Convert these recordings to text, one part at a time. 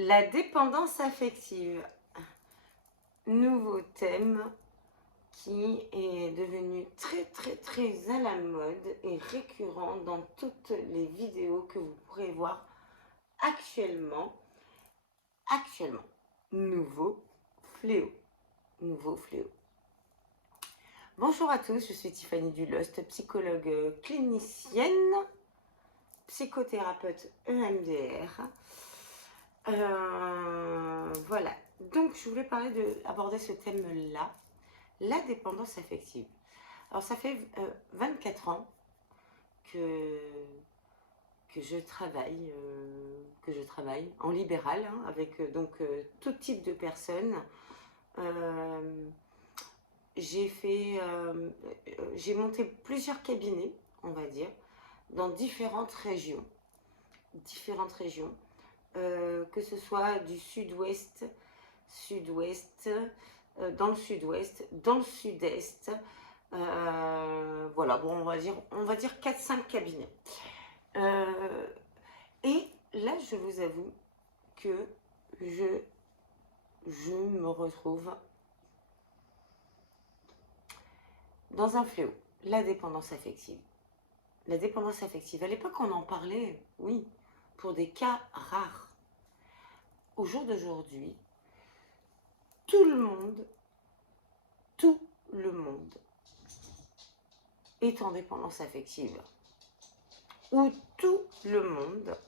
La dépendance affective, nouveau thème qui est devenu très à la mode et récurrent dans toutes les vidéos que vous pourrez voir actuellement. Nouveau fléau. Nouveau fléau. Bonjour à tous, je suis Tiffany Dulost, psychologue clinicienne, psychothérapeute EMDR. Voilà, donc je voulais aborder ce thème-là, la dépendance affective. Alors ça fait 24 ans que je travaille en libéral, hein, avec tout type de personnes. J'ai monté plusieurs cabinets, on va dire, dans différentes régions. Que ce soit du sud-ouest, dans le sud-ouest, dans le sud-est. Voilà, bon, on va dire 4-5 cabinets. Et là, je vous avoue que je me retrouve dans un fléau, la dépendance affective. La dépendance affective, à l'époque, on en parlait, oui, pour des cas rares. Au jour d'aujourd'hui, tout le monde est en dépendance affective. Ou tout le monde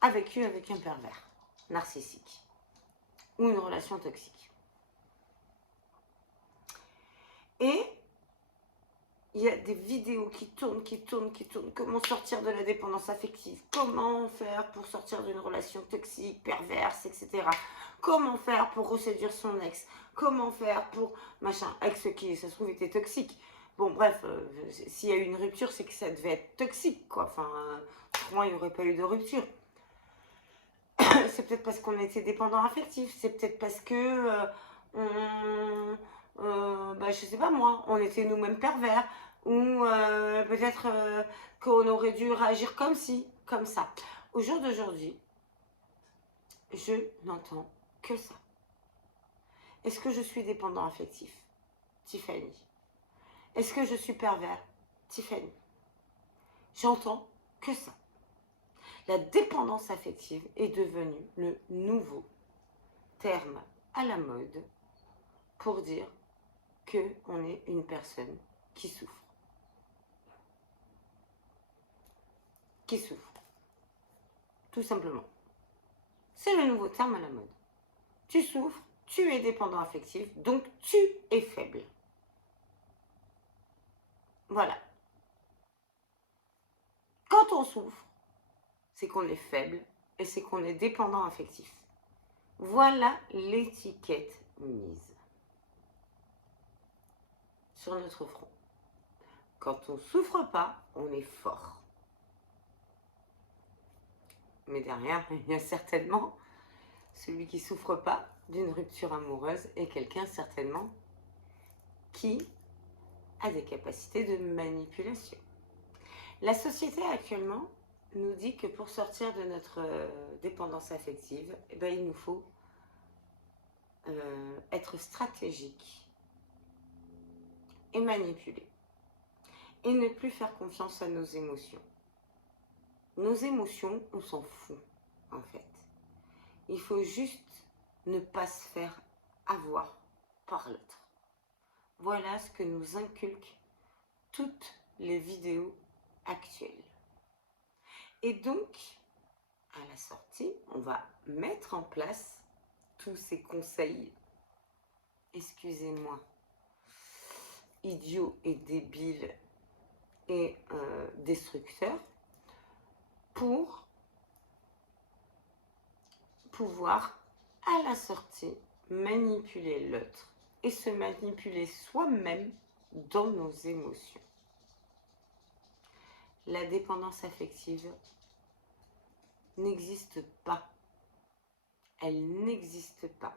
a vécu avec un pervers narcissique ou une relation toxique. Et il y a des vidéos qui tournent. Comment sortir de la dépendance affective? Comment faire pour sortir d'une relation toxique, perverse, etc. Comment faire pour reséduire son ex? Comment faire pour machin? Ex qui, ça se trouve, était toxique. Bon, bref, s'il y a eu une rupture, c'est que ça devait être toxique, quoi. Enfin, autrement, il n'y aurait pas eu de rupture. C'est peut-être parce qu'on était dépendant affectif. C'est peut-être parce que je sais pas moi, on était nous-mêmes pervers, ou peut-être qu'on aurait dû réagir comme ci, comme ça. Au jour d'aujourd'hui, je n'entends que ça. Est-ce que je suis dépendant affectif? Tiffany. Est-ce que je suis pervers? Tiffany. J'entends que ça. La dépendance affective est devenue le nouveau terme à la mode pour dire qu'on est une personne qui souffre. Qui souffre. Tout simplement. C'est le nouveau terme à la mode. Tu souffres, tu es dépendant affectif, donc tu es faible. Voilà. Quand on souffre, c'est qu'on est faible et c'est qu'on est dépendant affectif. Voilà l'étiquette mise sur notre front. Quand on ne souffre pas, on est fort. Mais derrière, il y a certainement celui qui ne souffre pas d'une rupture amoureuse et quelqu'un certainement qui a des capacités de manipulation. La société actuellement nous dit que pour sortir de notre dépendance affective, il nous faut être stratégique et manipuler. Et ne plus faire confiance à nos émotions. Nos émotions, on s'en fout, en fait. Il faut juste ne pas se faire avoir par l'autre. Voilà ce que nous inculquent toutes les vidéos actuelles. Et donc, à la sortie, on va mettre en place tous ces conseils, excusez-moi, idiots et débiles et destructeurs, pour pouvoir, à la sortie, manipuler l'autre et se manipuler soi-même dans nos émotions. La dépendance affective n'existe pas. Elle n'existe pas.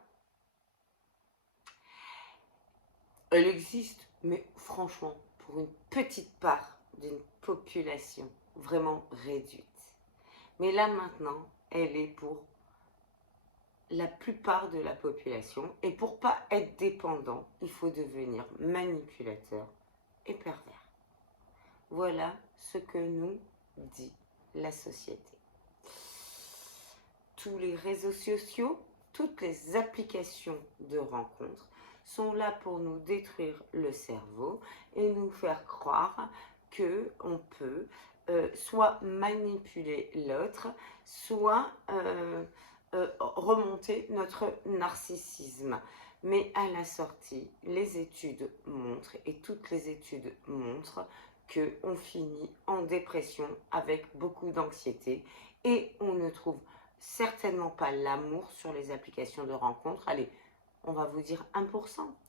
Elle existe, mais franchement, pour une petite part d'une population vraiment réduite. Mais là maintenant, elle est pour la plupart de la population. Et pour pas être dépendant, il faut devenir manipulateur et pervers. Voilà ce que nous dit la société. Tous les réseaux sociaux, toutes les applications de rencontres sont là pour nous détruire le cerveau et nous faire croire qu'on peut soit manipuler l'autre, soit remonter notre narcissisme. Mais à la sortie, les études montrent, et toutes les études montrent, qu'on finit en dépression avec beaucoup d'anxiété et on ne trouve certainement pas l'amour sur les applications de rencontres. Allez, on va vous dire 1%,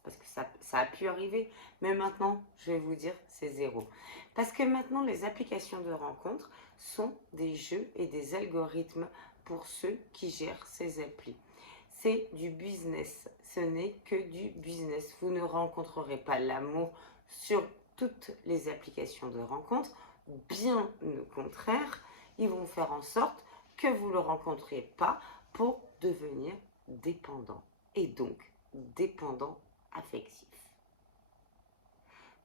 parce que ça a pu arriver, mais maintenant, je vais vous dire, c'est zéro. Parce que maintenant, les applications de rencontres sont des jeux et des algorithmes pour ceux qui gèrent ces applis. C'est du business, ce n'est que du business. Vous ne rencontrerez pas l'amour sur toutes les applications de rencontres, bien au contraire, ils vont faire en sorte que vous ne le rencontrez pas pour devenir dépendant et donc dépendant affectif.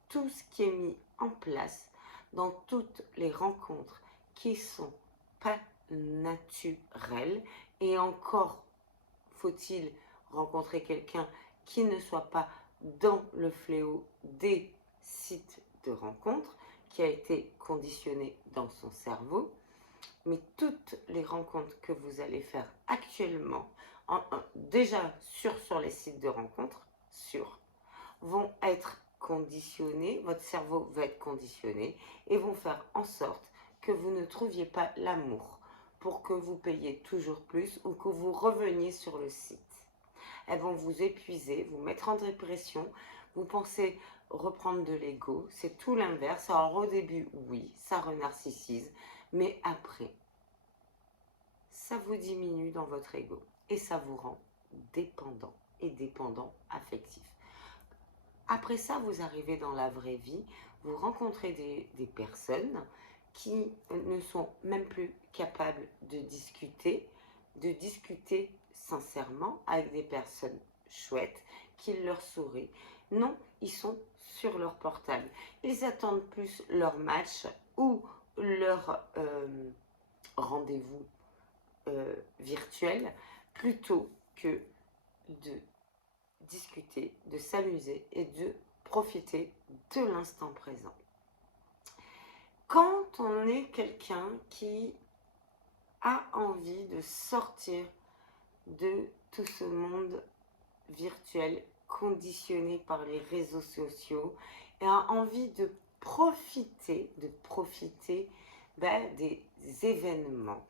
Tout ce qui est mis en place dans toutes les rencontres qui sont pas naturelles, et encore faut-il rencontrer quelqu'un qui ne soit pas dans le fléau des sites de rencontres, qui a été conditionné dans son cerveau. Mais toutes les rencontres que vous allez faire actuellement, déjà sur les sites de rencontres, vont être conditionnés, votre cerveau va être conditionné et vont faire en sorte que vous ne trouviez pas l'amour pour que vous payiez toujours plus ou que vous reveniez sur le site. Elles vont vous épuiser, vous mettre en dépression, vous pensez reprendre de l'ego, c'est tout l'inverse. Alors au début, oui, ça renarcissise, mais après, ça vous diminue dans votre ego et ça vous rend dépendant et dépendant affectif. Après ça, vous arrivez dans la vraie vie, vous rencontrez des personnes qui ne sont même plus capables de discuter sincèrement avec des personnes chouettes qui leur sourient. Non, ils sont sur leur portable. Ils attendent plus leur match ou leur rendez-vous virtuel plutôt que de discuter, de s'amuser et de profiter de l'instant présent. Quand on est quelqu'un qui a envie de sortir de tout ce monde virtuel conditionné par les réseaux sociaux et a envie de profiter des événements,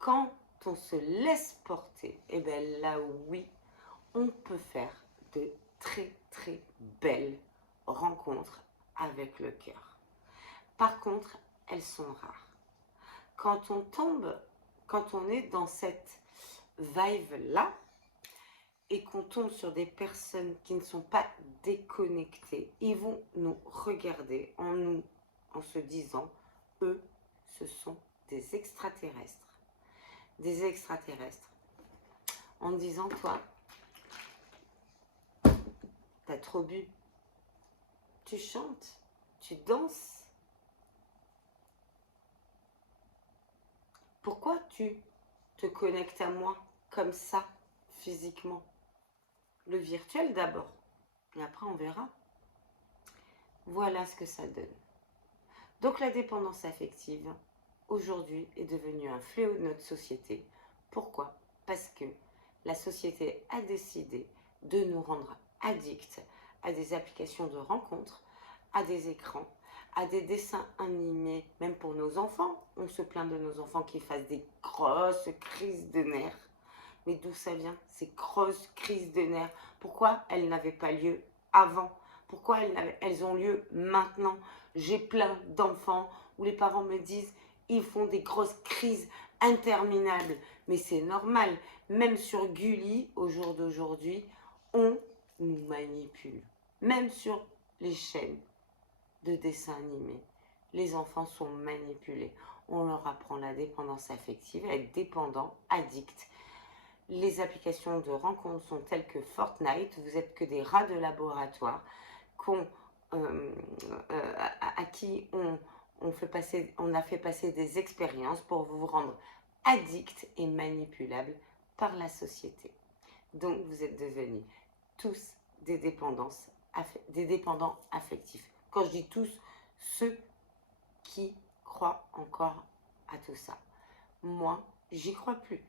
quand on se laisse porter, et bien là oui, on peut faire de très très belles rencontres avec le cœur. Par contre, elles sont rares. Quand on est dans cette vibe-là, et qu'on tombe sur des personnes qui ne sont pas déconnectées, ils vont nous regarder en se disant, eux, ce sont des extraterrestres. Des extraterrestres. En disant, toi, t'as trop bu. Tu chantes, tu danses. Pourquoi tu te connectes à moi comme ça, physiquement? Le virtuel d'abord, et après on verra. Voilà ce que ça donne. Donc la dépendance affective, aujourd'hui, est devenue un fléau de notre société. Pourquoi? Parce que la société a décidé de nous rendre addicts à des applications de rencontres, à des écrans, à des dessins animés, même pour nos enfants. On se plaint de nos enfants qui fassent des grosses crises de nerfs. Mais d'où ça vient, ces grosses crises de nerfs? Pourquoi elles n'avaient pas lieu avant? Pourquoi elles ont lieu maintenant? J'ai plein d'enfants où les parents me disent, ils font des grosses crises interminables. Mais c'est normal, même sur Gulli, au jour d'aujourd'hui, on nous manipule. Même sur les chaînes de dessins animés, les enfants sont manipulés. On leur apprend la dépendance affective, à être dépendant, addict. Les applications de rencontres sont telles que Fortnite, vous êtes que des rats de laboratoire à qui on a fait passer des expériences pour vous rendre addict et manipulable par la société. Donc vous êtes devenus tous des dépendants affectifs. Quand je dis tous, ceux qui croient encore à tout ça. Moi, j'y crois plus.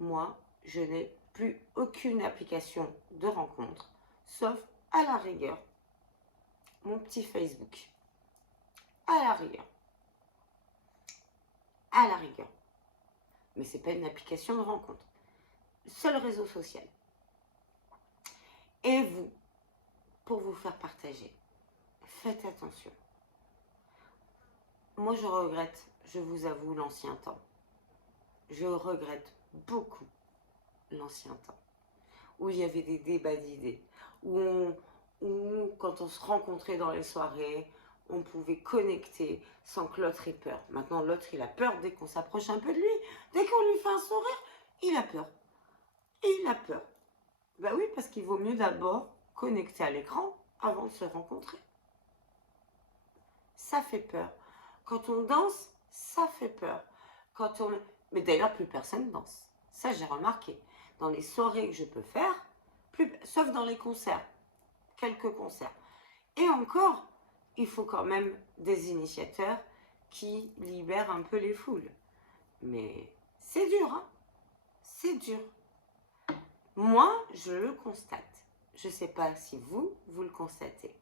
Moi, je n'ai plus aucune application de rencontre, sauf à la rigueur, mon petit Facebook. À la rigueur. À la rigueur. Mais ce n'est pas une application de rencontre. Seul réseau social. Et vous, pour vous faire partager, faites attention. Moi, je regrette, je vous avoue, l'ancien temps. Je regrette beaucoup l'ancien temps, où il y avait des débats d'idées, où quand on se rencontrait dans les soirées, on pouvait connecter sans que l'autre ait peur. Maintenant, l'autre, il a peur dès qu'on s'approche un peu de lui. Dès qu'on lui fait un sourire, il a peur. Il a peur. Ben oui, parce qu'il vaut mieux d'abord connecter à l'écran avant de se rencontrer. Ça fait peur. Quand on danse, ça fait peur. Mais d'ailleurs, plus personne danse. Ça, j'ai remarqué. Dans les soirées que je peux faire, sauf dans les concerts. Quelques concerts. Et encore, il faut quand même des initiateurs qui libèrent un peu les foules. Mais c'est dur, hein? C'est dur. Moi, je le constate. Je ne sais pas si vous le constatez.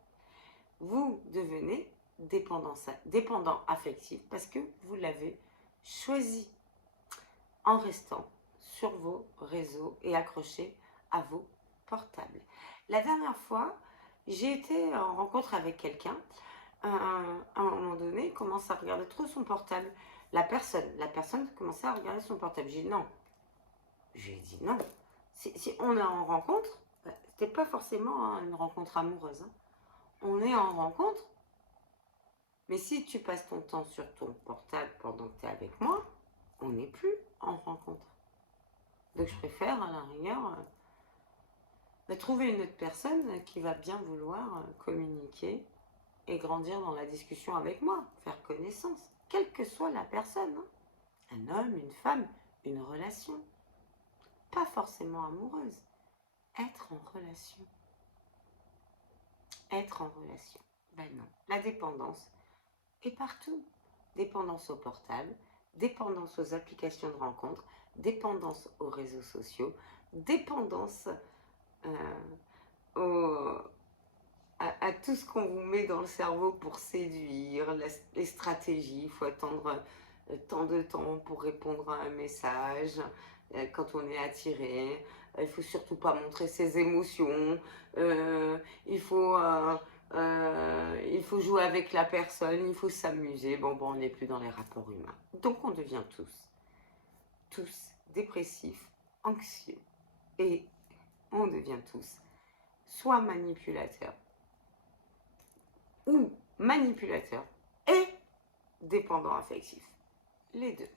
Vous devenez dépendant affectif parce que vous l'avez choisi en restant sur vos réseaux et accroché à vos portables. La dernière fois, j'ai été en rencontre avec quelqu'un. À un moment donné, il commence à regarder trop son portable. La personne commençait à regarder son portable. J'ai dit non. J'ai dit non. Si on est en rencontre, c'était pas forcément une rencontre amoureuse. Hein. On est en rencontre. Mais si tu passes ton temps sur ton portable pendant que tu es avec moi, on n'est plus en rencontre. Donc je préfère, à la rigueur, trouver une autre personne qui va bien vouloir communiquer et grandir dans la discussion avec moi, faire connaissance, quelle que soit la personne. Hein. Un homme, une femme, une relation. Pas forcément amoureuse. Être en relation. Être en relation. Ben non. La dépendance est partout. Dépendance au portable, dépendance aux applications de rencontres, dépendance aux réseaux sociaux, dépendance à tout ce qu'on vous met dans le cerveau pour séduire, les stratégies. Il faut attendre tant de temps pour répondre à un message quand on est attiré. Il ne faut surtout pas montrer ses émotions. Il faut jouer avec la personne, il faut s'amuser. Bon, on n'est plus dans les rapports humains. Donc on devient tous dépressifs, anxieux. Et on devient tous soit manipulateurs ou manipulateur et dépendant affectif. Les deux.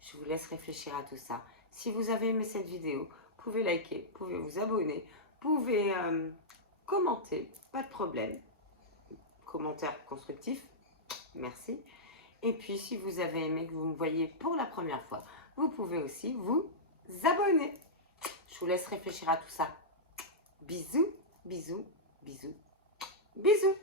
Je vous laisse réfléchir à tout ça. Si vous avez aimé cette vidéo, vous pouvez liker, vous pouvez vous abonner, vous pouvez commenter, pas de problème. Commentaire constructif, merci. Et puis si vous avez aimé que vous me voyez pour la première fois, vous pouvez aussi vous abonner. Je vous laisse réfléchir à tout ça. Bisous, bisous, bisous, bisous.